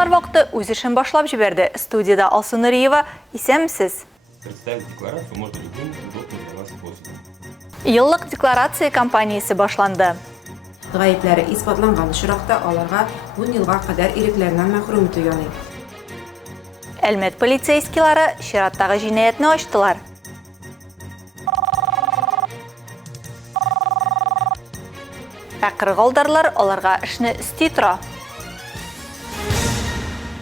Тыңлаучылар вакыты үз эшен башлап җибәрде. Студияда Алсу Нуриева, исәнмесез? Представить декларацию можно любым удобным для вас способом. Еллык декларация кампаниясе башланды. Гаепләре исбатланган очракта аларга 10 елга кадәр ирекләреннән мәхрүм итү яный. Әлмәт полицейскийлары чираттагы җинаятьне ачтылар. Кыргылдарлар аларга эшне исти тора.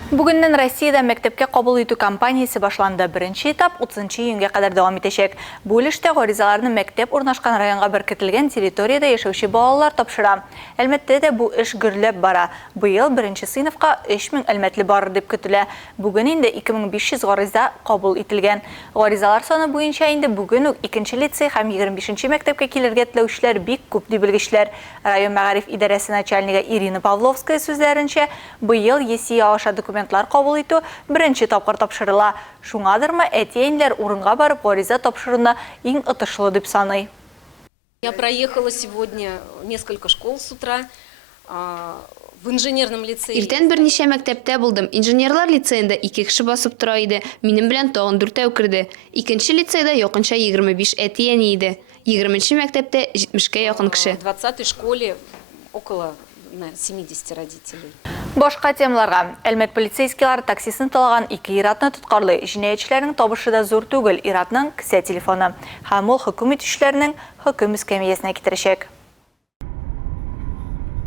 Бүгеннән Россиядә мәктәпкә кабул итү кампаниясе башланды. Беренче этап 30 июньгә кадәр дәвам итәчәк. Бу өлештә гаризаларны мәктәп урнашкан районга беркетелгән территориядә яшәүче балалар тапшыра. Әлмәттә дә бу эш гөрләп бара. Быел беренче сыйныфка 3000 әлмәтле барыр дип көтелә. Бүген инде 2500 гариза кабул ителгән. Гаризалар саны буенча инде бүген үк 2нче лицей һәм 25нче мәктәпкә килергә теләүчеләр бик күп дип белгечләр. Район мәгариф идарәсе начальнигы Ирина Павловская сүзләренчә, быел ЕСИ аша документлар кабул итү беренче тапкыр тапшырыла. Шуңадырмы әти-әниләр урынга барып гариза тапшыруны иң отышлы дип саный. Я проехала сегодня несколько школ с утра. В инженерном лицее. Иртән берничә мәктәптә булдым. Инженерлар лицейында 2 кеше басып тора иде. Минем белән тагын 4 керде. Икенче лицейда якынча 25 әти-әни иде. 20нче мәктәптә 70-кә якын кеше. В 20-й школе около 70 родителей. Башка темаларга. Әлмәт полицейскийлар таксисны талаган 2 иратны тоткарлый. Җинаятьчеләрнең табышы да зур түгел. Иратның кесә телефоны. Һәм ул хөкем итүчеләрнең хөкем эскәмиясенә китерәчәк.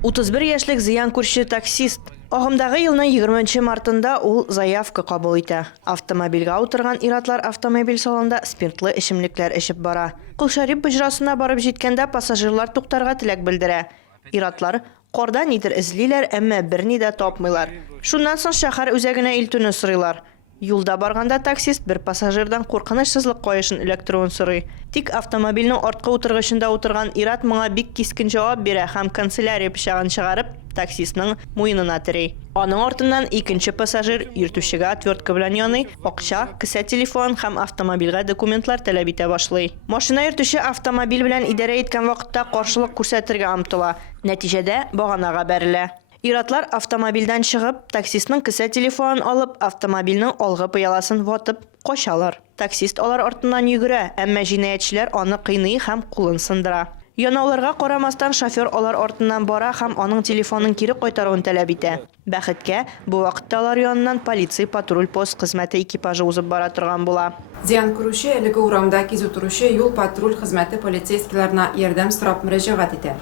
31 яшьлек зыян күрше таксист. Агымдагы елның 20 мартында ул заявка кабул итә. Автомобильгә утырган иратлар автомобиль салонында спиртлы эчемлекләр эчеп бара. Кулшарип бөҗрасына барып җиткәндә пассажирлар туктарга теләк белдерә. Иратлар корда нидер эзлиләр, әмма берни дә тапмыйлар. Шуннан соң шәһәр үзәгенә илтүне сорыйлар. Юлда барганда таксист бер пассажирдан куркынычсызлык каешын электроун сорый. Тик автомобильнең арткы утыргычында утырган ират моңа бик кискен җавап бирә һәм канцелярия пычагын чыгарып таксистның муенына терәй. Аның артыннан икенче пассажир йөртүчегә отвертка белән яный, акча, кесә телефон һәм автомобильгә документлар таләп итә башлый. Машина йөртүче автомобиль белән идарә иткән вакытта каршылык күрсәтергә омтыла. Нәтиҗәдә баганага бәрелә. Иратлар автомобильдән чыгып, таксистның кесә телефонын алып, автомобильнең алгы пыяласын ватып качалар. Таксист алар артыннан йөгерә, әмма җинаятьчеләр аны кыйный һәм кулын сындыра. Янауларга карамастан шофер алар артыннан бара һәм аның телефонын кире кайтаруын таләп итә. Бәхеткә, бу вакытта алар яныннан полиция патруль пост хезмәте экипажы узып бара торган була. Зыян күрүче әлеге урамда кизү торучы юл патруль хезмәте полицейскийларына ярдәм сорап мөрәҗәгать итә.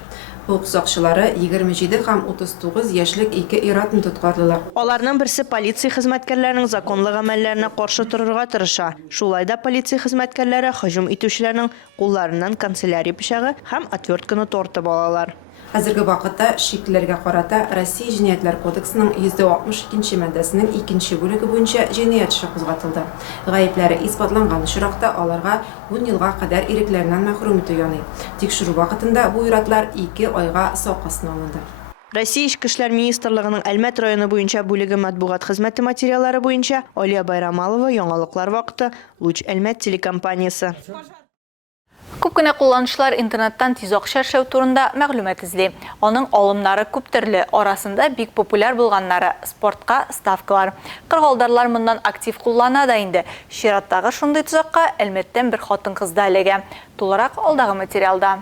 Хукук сакчылары 27 һәм 39 яшьлек 2 иратны тоткарлыйлар. Аларның берсе полиция хезмәткәрләренең законлы гамәлләренә каршы торырга тырыша. Шулай да полиция хезмәткәрләре һөҗүм итүчеләрнең кулларыннан канцелярия пычагы һәм отвертканы тартып алалар. Хәзерге вакытта шикләргә карата Россия җинаятьләр кодексының 162 маддәсенең 2нче бүлеге буенча җинаять эше кузгатылды. Гаепләре исбатланган очракта аларга 10 елга кадәр ирекләреннән мәхрүм итү яный. Тикшерү вакытында бу иратлар 2 айга сак астына алынды. Россия Ички эшләр министрлыгының Әлмәт районы буенча бүлеге матбугат хезмәте материаллары буенча Алия Байрамалова, яңалыклар вакыты, Луч Әлмәт телекомпаниясе. Күп кенә кулланучылар интернеттан тиз акча эшләү турында мәгълүмат эзли. Аның алымнары күп төрле, арасында бик популяр булганнары спортка ставкалар. Кыргылдарлар моннан актив куллана да инде. Чираттагы шундый тузакка Әлмәттән бер хатын-кыз да эләгә. Тулырак алдагы материалда.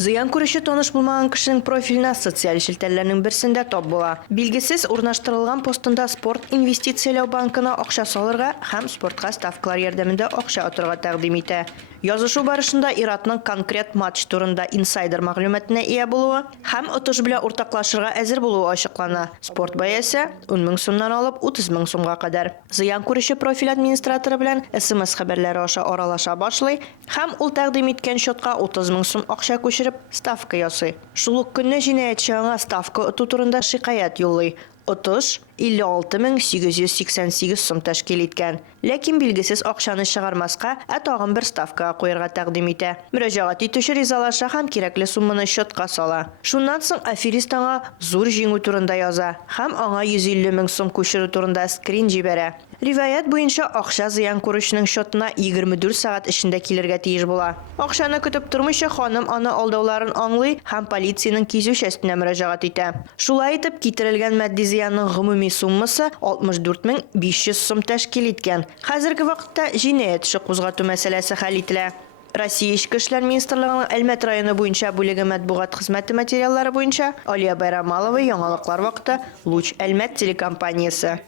Зыян күрүче таныш булмаган кешенең профиленә социаль шелтәләрнең берсендә тап була. Билгесез урнаштырылган постында спорт инвестицияләү банкына акча салырга һәм спортка ставкалар ярдәмендә акча атырга тәкъдим итә. Язышу барышында иратның конкрет матч турында инсайдер мәгълүматына ия булуы һәм отыш белән уртаклашырга әзер булуы ачыклана. Спорт бәясе 10 000 сумнан алып 30 000 сумга кадәр. Зыян күрүче профиль администраторы белән СМС хәбәрләре аша аралаша башлый һәм ул тәкъдим иткән счетка 30 000 сум акча күчереп ставка ясый. Шул ук көнне җинаятьче аңа ставка оту турында шикаят юллый. Отыш 56 888 сум тәшкил иткән. Ләкин билгесез акчаны чыгармаска, тагын бер ставкага куярга тәкъдим итә. Мөрәҗәгать итүче ризалаша һәм кирәкле сумманы счетка сала. Шуннан соң аферист аңа зур җиңү турында яза һәм аңа 150 000 сум күчерү турында скрин җибәрә. Риваят буенча акча зыян күрүченең счетына 24 сәгать эчендә килергә тиеш була. Акчаны көтеп тормыйча ханым аны алдауларын аңлый һәм полициянең кизүчәсенә мөрәҗәгать итә. Шулай итеп китерелгән матди зыянның гомуми суммасы 64,500 сум тәшкил иткән. Хәзерге вакытта җинаять эше кузгату мәсьәләсе хәл ителә. Россия Ичке эшләр министрлыгының Әлмәт районы буенча бүлеге матбугат хезмәте материаллары буенча Алия Байрамалова яңалыклар вакыты Луч Әлмәт телекомпаниясе.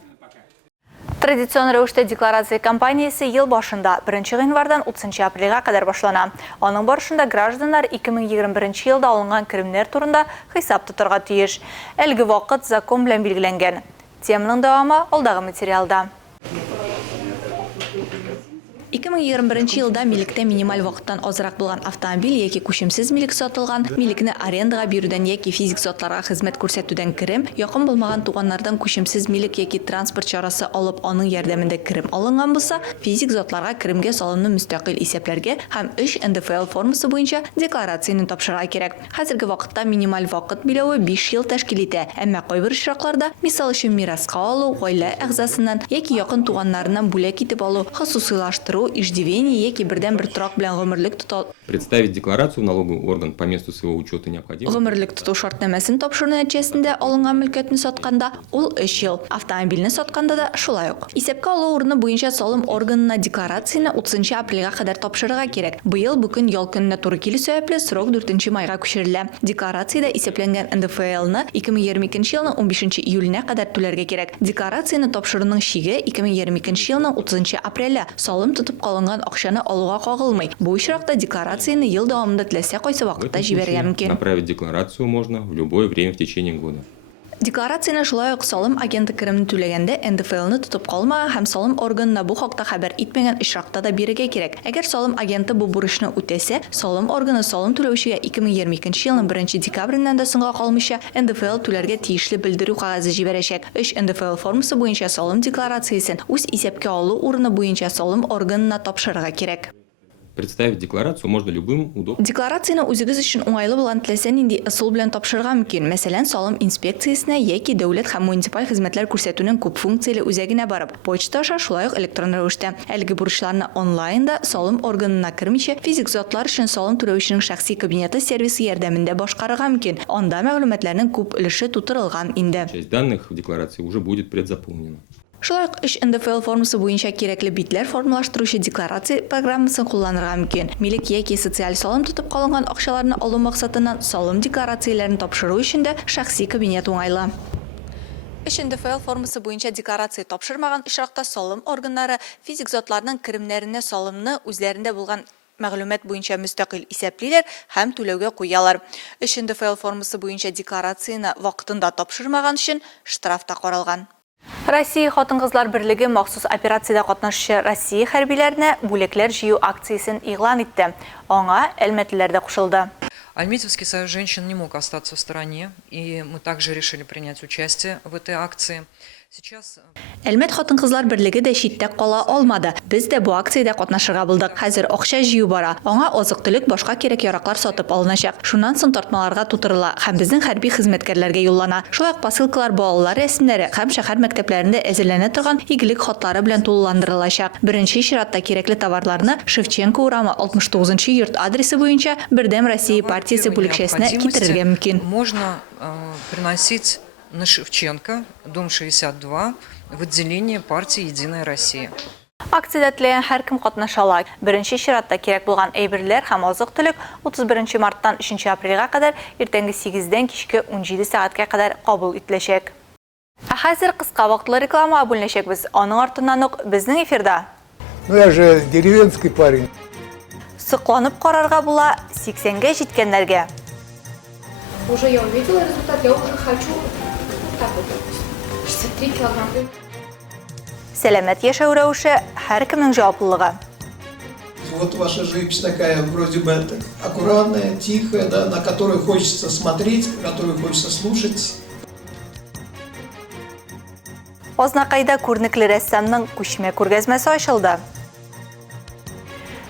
Традицион рәвештә декларация кампаниясе ел башында 1 январдан 30 апрельгә кадәр башлана. Аның барышында гражданнар 2021 елда алынган керемнәр турында хисап тотарга тиеш. Әлеге вакыт закон белән билгеләнгән. Теманың дәвамы алдагы материалда. 2021 елда милектә минималь вакыттан азрак булган автомобиль яки күчемсез милек сатылган, милекне арендага бирүдән яки физик затларга хезмәт күрсәтүдән керем, якын булмаган туганнардан күчемсез милек яки транспорт чарасы алып аның ярдәмендә керем алынган булса, физик затларга керемгә салымны мөстәкыйль исәпләргә һәм 3 НДФЛ формасы буенча декларацияны тапшырырга кирәк. Хәзерге вакытта минималь вакыт биләве 5 ел тәшкил итә, әмма кайбер очракларда, мисал өчен мираска алу, гаилә әгъзасыннан яки якын туганнарыннан бүләк итеп алу, хосусыйлаштыру, иждивение яки бердән бер торак белән гомерлек тоту. Представить декларацию в налоговый орган по месту своего учета необходимо. Гомерлек тоту шартнамәсен тапшыру нәтиҗәсендә алынган мөлкәтне сатканда ул 3 ел, автомобильне сатканда да шулай ук. Исәпкә алу урыны буенча салым органына декларацияны 30 апрельгә кадәр тапшырырга кирәк. Быел бу көн ял көненә туры килү сәбәпле срок 4 майга күчерелә. Декларациядә исәпләнгән НДФЛны 2022 елның 15 июленә кадәр түләргә кирәк. Декларацияны тапшыруның шиге 2022 елның 30 апрельдә салым тотып калынган акчаны алуга кагылмый. Бу очракта декларацияны ел дәвамында теләсә кайсы вакытта җибәрергә мөмкин. Направить декларацию можно в любое время в течение года. Декларацияны шулай ук салым агенты керемне түләгәндә НДФЛны тотып калмаган һәм салым органына бу хакта хәбәр итмәгән очракта да бирергә кирәк. Әгәр салым агенты бу бурычны үтәсә, салым органы салым түләүчегә 2022 елның 1 декабреннән дә соңга калмыйча НДФЛ түләргә тиешле белдерү кәгазе җибәрәчәк. 3 НДФЛ формасы буенча салым декларациясен үз исәпкә алу урыны буенча салым органына тапшырырга кирәк. Представить декларацию можно любым удобным. Декларацияны үзегез өчен уңайлы булган теләсә нинди ысул белән тапшырырга мөмкин. Мәсәлән, салым инспекциясенә яки дәүләт һәм муниципаль хезмәтләр күрсәтүнең күп функцияле үзәгенә барып, почта аша шулай ук электрон рәвештә. Әлеге бурычларны онлайнда салым органына кермичә физик затлар өчен салым түләүченең шәхси кабинеты сервисы ярдәмендә башкарырга мөмкин. Анда мәгълүматларның күп өлеше тутырылган инде. Часть данных в декларации уже будет предзаполнена. Шулай ук 3 НДФЛ формасы буенча кирәкле битләр формалаштыручы декларация программасын кулланырга мөмкин. Милек яки социаль салым тотып калынган акчаларны алу максатыннан салым декларацияләрен тапшыру өчен дә шәхси кабинет уңайлы. 3 НДФЛ формасы буенча декларация тапшырмаган очракта салым органнары физик затларның керемнәренә салымны үзләрендә булган мәгълүмат буенча мөстәкыйль исәплиләр һәм түләүгә куялар. 3 НДФЛ формасы буенча декларацияны вакытында тапшырмаган өчен штраф та каралган. Россия хатын-кызлар берлеге махсус операциядә катнашучы Россия хәрбиләренә бүләкләр җыю акциясын игълан итте. Аңа әлмәтлеләр дә кушылды. Альметьевский союз женщин не мог остаться в стороне, и мы также решили принять участие в этой акции. Сейчас Әлмәт хатын-кызлар берлеге дә читтә кала алмады. Без дә бу акциядә катнашырга булдык. Хәзер акча җыю бара. Аңа азык-төлек, башка кирәк-яраклар сатып алыначак. Шуннан соң тартмаларга тутырыла һәм безнең хәрби хезмәткәрләргә юллана. Шулай ук посылкалар, балалар рәсемнәре һәм шәһәр мәктәпләрендә әзерләнә торган игелек хатлары белән тулыландырылачак. Беренче чиратта кирәкле товарларны Шевченко урамы 69-нчы йорт адресы буенча Бердәм Россия партиясе бүлекчәсенә китерергә мөмкин. Можно приносить на Шевченко, дом 62, в отделение партии «Единая Россия». Акциядә теләгән һәркем катнаша ала. Беренче чиратта кирәк булган әйберләр һәм азык-төлек 31 марттан 3 апрельгә кадәр иртәнге 8-дән кичке 17 сәгатькә кадәр кабул ителәчәк. Ә хәзер кыска вакытлы реклама бүленәчәкбез. Аның артыннан ук безнең эфирда. Ну я же деревенский парень. Сыкланып карарга була 80гә җиткәннәргә. Уже я увидела результат, я уже хочу так вот 63 килограмма. Сәламәт яшәү рәвеше һәркемнең җаваплылыгы. Вот ваша живопись такая, вроде бы аккуратная, тихая, да, на которую хочется смотреть, которую хочется слушать. Азнакайда күрнекле рәссамның күчмә күргәзмәсе ачылды.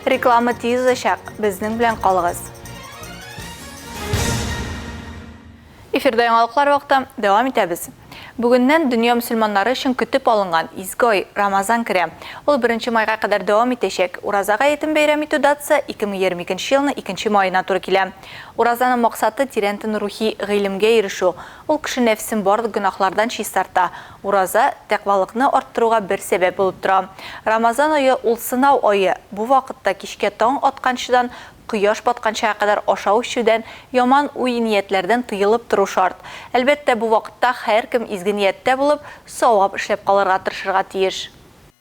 Реклама тиз узачак, безнең белән калыгыз. Эфирда яңалыклар вакыты дәвам итәбез. Бүгіннен дүния мұсылманлары үшін күтіп алынған изгі ай Рамазан кірі. Ол 1 майға қадар давам етешек. Уразаға етім бейрам ету датса 2022 жылны 2 майына туры келе. Уразаның мақсаты тирентін рухи ғилімге ерішу. Ол кіші нәфсін барлық günahlardan шистарта. Ураза тәқвалықны арттыруға бір себеп болып тұра. Рамазан айы ол сынау айы. Бұл вақытта кешке таң атқаншыдан Құяш батқаншаға қадар ашау ішуден, яман уй ниетлерден тыйылып тұру шарт. Әлбетте бұл вақытта һәр кім изгі ниетте болып, сауап ішлеп қалырға тырышырға тиеш.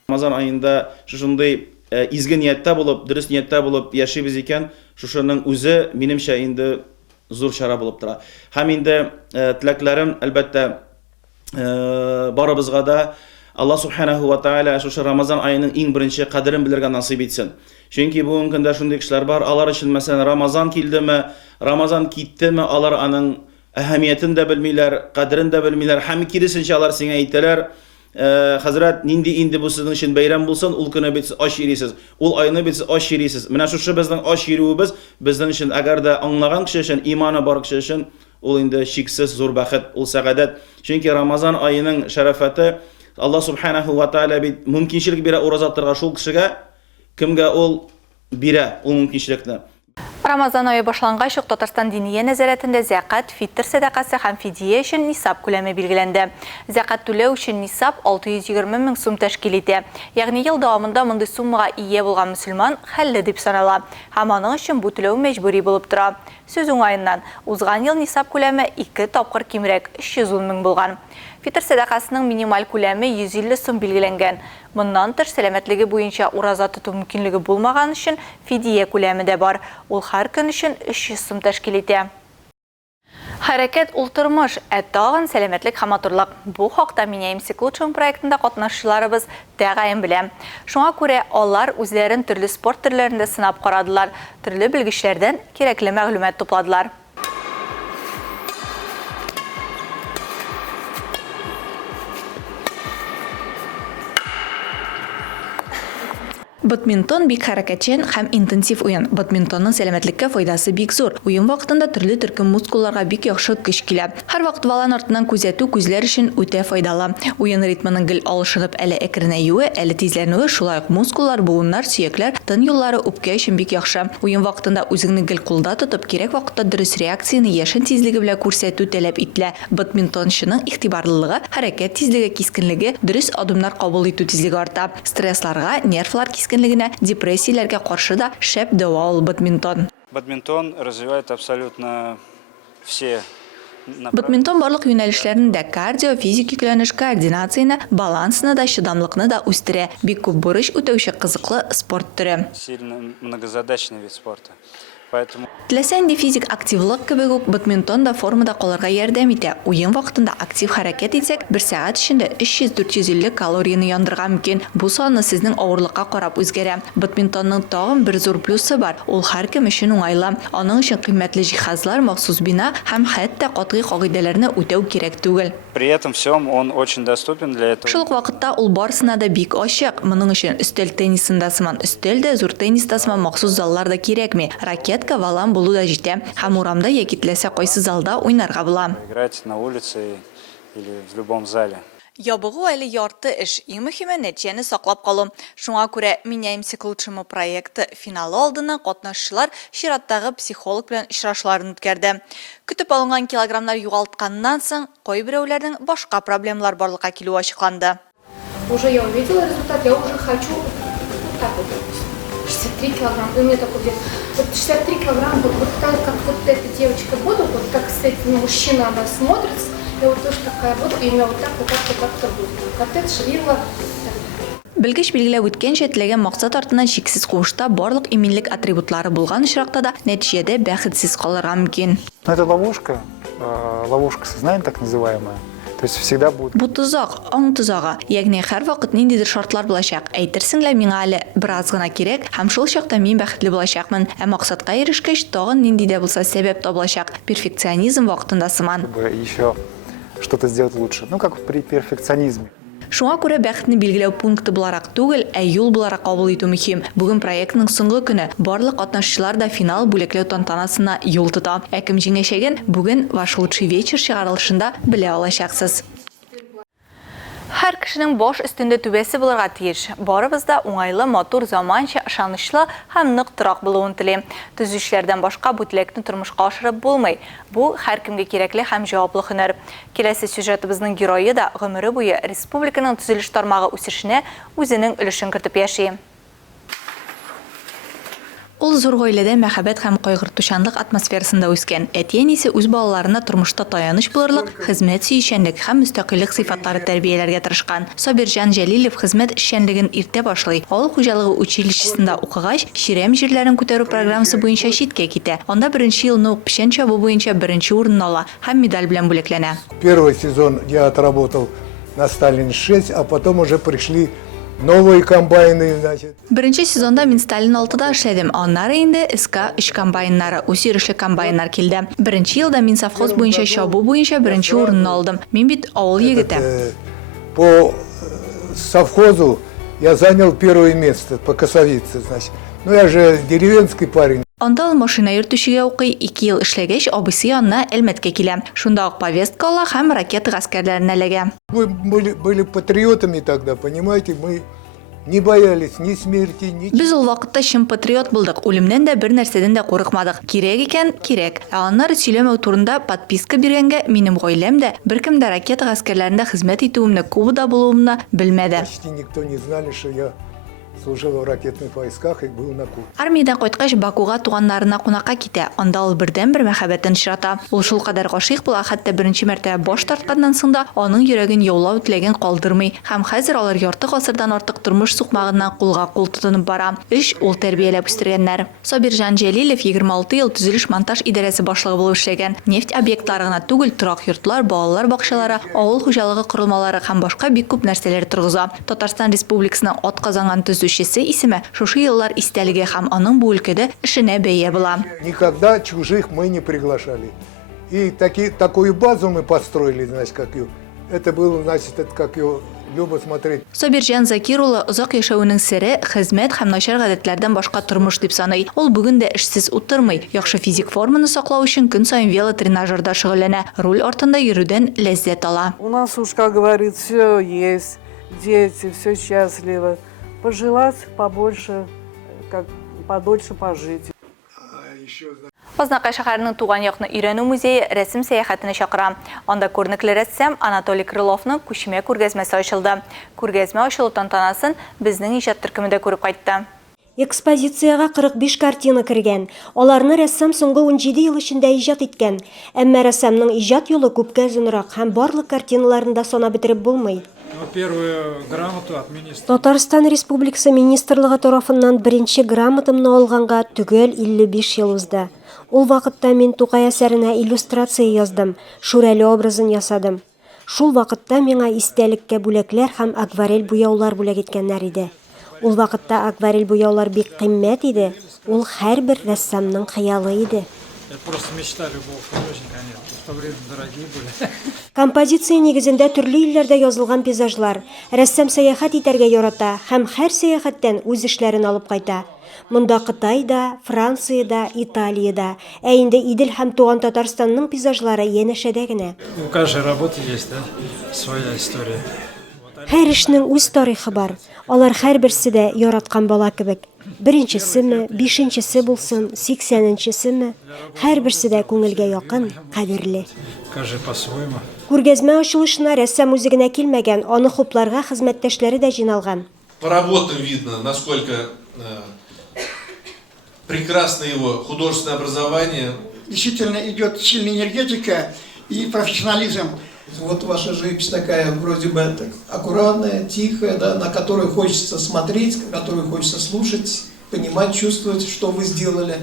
Рамазан айында шушындай изгі ниетте болып, дұрыс ниетте болып яшибез екен, шушының өзі менімше енді зор шара болып тұра. Һәм енді тіләкләрім әлбәттә барыбызға да Алла субханаху ва тааля шушы Рамазан айының иң бірінші қадірін білерге насип етсін. Чөнки бүгінгі көндә шундый кешеләр бар, алар өчен мәсәлән Рамазан килдеме, Рамазан киттеме, алар аның әһәмиятен дә белмиләр, кадерен дә белмиләр. Һәм киресенчә алар сиңа әйтәләр, хәзрәт, нинди инде бу сезнең өчен бәйрәм булсын, ул көне бит аш йөрисез, ул айны бит аш йөрисез. Менә шушы безнең аш йөрүебез безнең өчен әгәр дә аңлаган кеше өчен, иманы бар кеше өчен ул инде шиксез зур бәхет, ул сәгадәт. Чөнки Рамазан айының шәрәфәте Алла субханаху ва тааля бит мөмкинчелек бирә ураза торган шул кешегә, кемгә ул бирә ул мөмкинчелекне. Рамазан айы башланғаш ук Татарстан диние нәзәрәтендә зәкат, фитр сәдақасы һәм фидия өчен нисап күләме билгеләнде. Зәкат түләү өчен нисап 620 мең сум тәшкил итә. Ягъни ел дәвамында мондый суммага ия булган мөселман хәлле дип санала. Һәм аның өчен бу түләү мәҗбүри булып тора. Сүз уңаеннан, узган ел нисап күләме 2 тапкыр кимрәк 310 мең булган. Фитр сәдақасының минималь күләме 150 сум билгеләнгән. Моннан тыш сәламәтлеге буенча ураза тоту мөмкинлеге булмаган өчен фидия күләме дә бар. Ул һәр көн өчен 300 сум тәшкил итә. Хәрәкәт ул тормыш, тагын сәламәтлек һәм матурлык. Бу хакта Меняемся к лучшему проектында катнашучыларыбыз тәгаен белә. Шуңа күрә алар үзләрен төрле спорт төрләрендә сынап карадылар, төрле белгечләрдән кирәкле мәгълүмат тупладылар. Бадминтон бик хәрәкәтчән һәм интенсив уен. Бадминтонның сәламәтлеккә файдасы бик зур. Уен вакытында төрле төркем мускулларга бик яхшы көч килә. Һәр вакыт валан артыннан күзәтү күзләр өчен үтә файдалы. Уен ритмының гел алышынып, әле әкренәюе, әле тизләнүе, шулай ук мускуллар, буыннар, сөякләр, тын юллары үпкә өчен бик яхшы. Уен вакытында үзеңне гел кулда тотып, кирәк вакытта дөрес реакцияны яшен тизлеге белән күрсәтү таләп ителә. Бадминтончының игътибарлылыгы, хәрәкәт тизлеге, кискенлеге, дөрес адымнар кабул итү тизлеге арта. Стрессларга, нервлар депрессияләргә каршы да шәп дәва ул бадминтон. Бадминтон развивает абсолютно все. Бадминтон барлык юнәлешләрендә кардио, физик йөкләнеш, координацияны, балансны да, чыдамлыкны да үстерә. Бик күп бурыч үтәүче кызыклы спорт төре. Сильно многозадачный вид спорта. Поэтому Теләсәнди физик активлык кебек үк бадминтон да формада калырга ярдәм итә. Уен вакытында актив хәрәкәт итсәк, 1 сәгать эчендә 300-450 калорияны яндырырга мөмкин. Бу санны сезнең авырлыкка карап үзгәрә. Бадминтонның тагын бер зур плюсы бар. Ул һәркем өчен уңайлы. Аның өчен кыйммәтле җиһазлар, махсус бина һәм хәтта катгый кагыйдәләрне үтәү кирәк түгел. при этом всем он очень доступен для этого. Шул ук вакытта ул барысына да бик ачык. Моның өчен өстәл теннисында сыман өстәл дә, зур тенниста сыман махсус заллар да кирәкми. Ракетка, валан булу да җитә. Һәм урамда яки теләсә кайсы залда уйнарга була. Играть на улице или в любом зале. Ябыгу әле ярты эш, иң мөһиме нәтиҗәне саклап калу. Шуңа күрә Меняемся к лучшему проекты финалы алдыннан катнашучылар чираттагы психолог белән очрашуларын үткәрде. Көтеп алынган килограммнар югалтканнан соң, кайберәүләрнең башка проблемалар барлыкка килүе ачыкланды. Уже я увидела результат, я уже хочу вот так вот. 63 килограмма, у меня такой где-то, вот 63 килограмма, вот так, как вот эта девочка буду, вот как, кстати, мужчина, она смотрится, я вот тоже такая буду, и у меня вот так, вот как-то, как-то будет. Кортеж, вилла. Белгеч билгеләп үткәнчә теләгән максат артыннан шиксез куышта барлык иминлек атрибутлары булган очракта да нәтиҗәдә бәхетсез калырга мөмкин. Это ловушка, ловушка сознания так называемая. То есть всегда будет. Бу тузак, аң тузагы, ягъни һәр вакыт ниндидер шартлар булачак. Әйтерсең лә миңа әле бераз гына кирәк, һәм шул чакта мин бәхетле булачакмын. Ә максатка ирешкәч, тагын нинди дә булса сәбәп табылачак. Перфекционизм вакытында сыман. Еще что-то сделать лучше. Ну, как при перфекционизме. Шуңа күрә бәхетне билгеләү пункты буларак түгел, ә юл буларак кабул итү мөһим. Бүген проектның соңгы көне барлык катнашучылар да финал бүләкләү тантанасына юл тота. Ә кем җиңәчәген бүген ваш лучший вечер чыгарылышында белә алачаксыз. Her kişinin boş üstünde tübesi bulurga tiyir. Barımızda uңайлы, motor, zamança, ышанычлы hem nıq tırak buluğun tili. Tüzüşlerden başka bu tilekni turmuşqa aşırıp bulmay. Bu her kimge kerekli hem cevaplı hüner. Kelesi süjetimizin giroyu da ömrü boyu Respublikanın tüzülüş tarmağı üsüşüne özünün ülüşün kırtıp yaşayı. Ул зур гаиләдә мәхәббәт һәм кайгыртучанлык атмосферасында үскән. Әтиән исе үз балаларына тормышта таяныч булырлык, хезмәт сөйчәнлек һәм мөстәкыйльлек сыйфатлары тәрбияләргә тырышкан. Собирҗан Җәлилов хезмәт эшчәнлеген иртә башлый. Авыл хуҗалыгы училищесында укыгач, Ширәм җирләрен күтәрү программасы буенча читкә китә. Анда беренче елны ук печән чабу буенча беренче урынны ала һәм медаль белән бүләкләнә. Первый сезон я отработал на Сталин-6, а потом уже пришли новые комбайны, значит. Birinci sezonda min Stalin 6'da işledim. Onlara indi SK 3 kombaynları, üsürüşlü kombaynlar kildi. Birinci yılda min savxoz boyunca şabu boyunca birinci urununu aldım. Min bit avul yigiti. По совхозу я занял первое место по косовице, значит. Ну я же деревенский парень. Анда ул машина йөртүчегә укый, 2 ел эшләгәч, абысы янына Әлмәткә килә. Шунда ук повестка ала һәм ракета гаскәрләренә эләгә. Мы были патриотами тогда, понимаете, мы не боялись ни смерти, ни... Без ул вакытта чын патриот булдык. Үлемнән дә бер нәрсәдән дә курыкмадык. Кирәк икән, кирәк. Ә аннары сөйләмәү турында подписка биргәнгә минем гаиләм дә беркем дә ракета гаскәрләрендә хезмәт итүемне, Кубада булуымны белмәде. Почти никто не знали, что я служил в ракетных войсках и был на Кубе. Армиядан кайткач Бакуга туганнарына кунакка китә. Анда ул бердән бер мәхәббәтен очрата. Ул шул кадәр гашыйк була, хәтта беренче мәртәбә баш тартканнан соң да аның йөрәген яулау теләген калдырмый. Һәм хәзер алар ярты гасырдан артык тормыш сукмагыннан кулга кул тотынып бара. Эш ул тәрбияләп үстергәннәр. Собирҗан Җәлилов 26 ел төзелеш-монтаж идарәсе башлыгы булып эшләгән. Нефть объектлары гына түгел, торак йортлар, балалар бакчалары, авыл хуҗалыгы корылмалары һәм башка бик күп нәрсәләр торгыза. Татарстан Республикасының атказанган төзүчесе исеме шушы еллар истәлеге һәм аның бу өлкәдә эшенә бәя була. Никогда чужих мы не приглашали. И такую базу мы построили, значит, как ее. Это было, значит, это как ее любо смотреть. Собирҗан Закир улы озак яшәүнең сере хезмәт һәм начар гадәтләрдән башка тормыш дип саный. Ул бүген дә эшсез утырмый. Яхшы физик форманы саклау өчен көн сайын велотренажерда шөгыльләнә. Руль артында йөрүдән ләззәт ала. У нас уж, как говорит, все есть, дети, все счастливо. Пожелать побольше, как подольше пожить. Азнакай шәһәренең туган якны өйрәнү музее рәсем сәяхәтенә чакыра. Анда күренекле рәссам Анатолий Крыловның күчмә күргәзмәсе ачылды. Күргәзмә ачылу тантанасын безнең иҗат төркемендә күреп кайтты. Экспозицияга 45 картина кергән. Аларны рәссам соңгы 17 ел эчендә иҗат иткән. Әмма рәссамның иҗат юлы күпкә озынрак һәм барлык картиналарында санап бетереп булмый. Первую грамоту от министра. Татарстан Республикасы министрлыгы тарафыннан беренче грамотамны алганга түгел 55 ел узды. Ул вакытта мин Тукай әсәренә иллюстрация яздым, Шүрәле образын ясадым. Шул вакытта миңа истәлеккә бүләкләр һәм акварель буяулар бүләк иткәннәр иде. Ул вакытта акварель буяулар бик кыйммәт иде. Ул һәрбер рәссамның хыялы иде. Это просто мечта любого художника, они в то время дорогие были. Композиция нигезендә төрле илләрдә язылган пейзажлар. Рәссам сәяхәт итәргә ярата һәм һәр сәяхәттән үз эшләрен алып кайта. Монда Кытайда, Франциядә, Италиядә, ә инде Идел һәм туган Татарстанның пейзажлары янәшәдә генә. У каждой работы есть, да, своя история. Һәр эшнең үз тарихы бар. Алар һәрберсе дә яраткан бала кебек. Беренчесеме, 5-нчесе булсын, 80-нчесеме, һәрберсе дә күңелгә якын, кадерле. Каждый по-своему. Күргәзмә ачылышына рәссам үзе генә килмәгән, аны хупларга хезмәттәшләре дә җыйналган. По работам видно, насколько прекрасно его художественное образование. Действительно идет сильная энергетика и профессионализм. Вот ваша живопись такая вроде бы так, аккуратная, тихая, да, на которую хочется смотреть, которую хочется слушать, понимать, чувствовать, что вы сделали.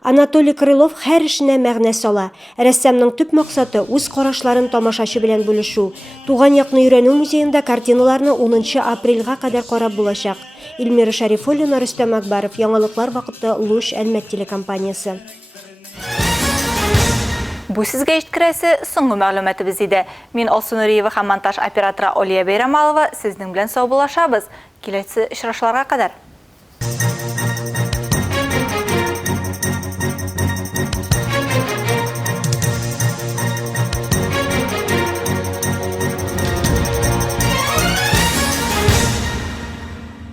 Анатолий Крылов һәр эшенә мәгънә сала. Рәссамның төп максаты үз карашларын тамашачы белән бүлешү. Туган якны өйрәнү музеенда картиналарны 10 апрельгә кадәр карап булачак. Илмира Шәрифуллина, Рөстәм Акбаров, Яңалыклар вакыты, Луш Әлмәт телекомпаниясе. Бу сезгә җиткерәсе соңгы мәгълүматыбыз иде. Мин Алсу Нуриева һәм монтаж операторы Олия Бәйрәмалова сезнең белән сау булашабыз. Киләсе очрашларга кадәр.